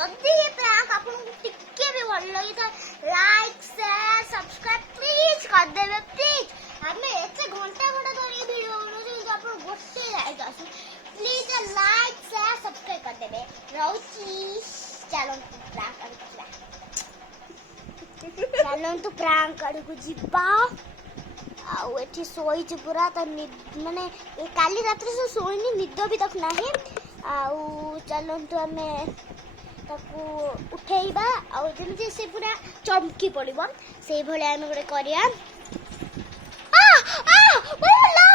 जल्दी ये प्रैंक आपको टिके भी भल लगी था लाइक शेयर सब्सक्राइब प्लीज कर देबे प्लीज हमें एते घंटा घंटा धरि वीडियो बनौछी जे आपन गोटे लाइक आसी प्लीज लाइक शेयर सब्सक्राइब कर देबे रहउची चलो प्रैंक करकु जिबा आउ एठी सोईची पूरा त माने ए काली रात्रि से सोईनी निद भी तक नाही आउ चलंतु हमें ताकू उठेइबा आउ जेमि से पूरा चमकी पड़िबो सेई भले हम गोटे करिया आ आ मरला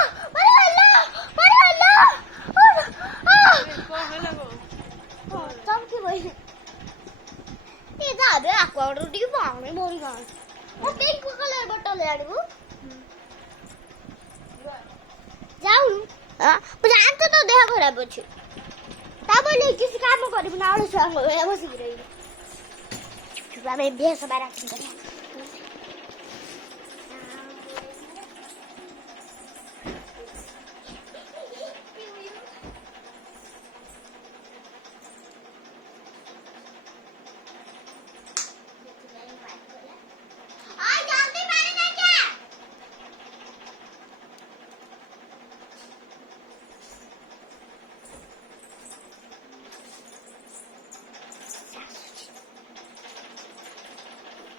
को हला गो चमकी बई ए दादे आक्वाडर टी पानी मोरी गान ओ पिंक कलर बटल आडबू जाऊ जानते तो देह खराब अच्छे बोले किसी काम करूँ ना बस रही बेस बार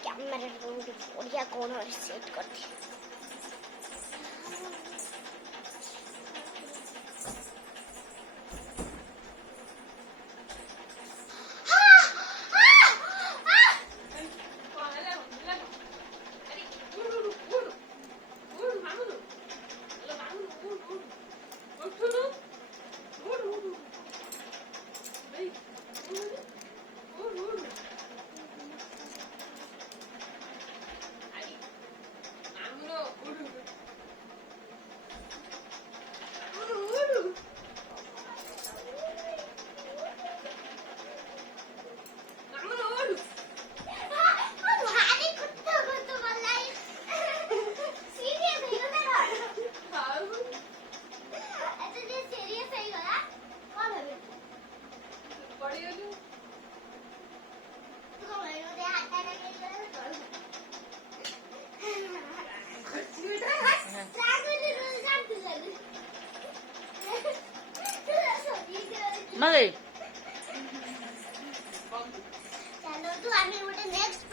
कैमरा बढ़िया कौन सेट करती मगे चलो तू आगे नेक्स्ट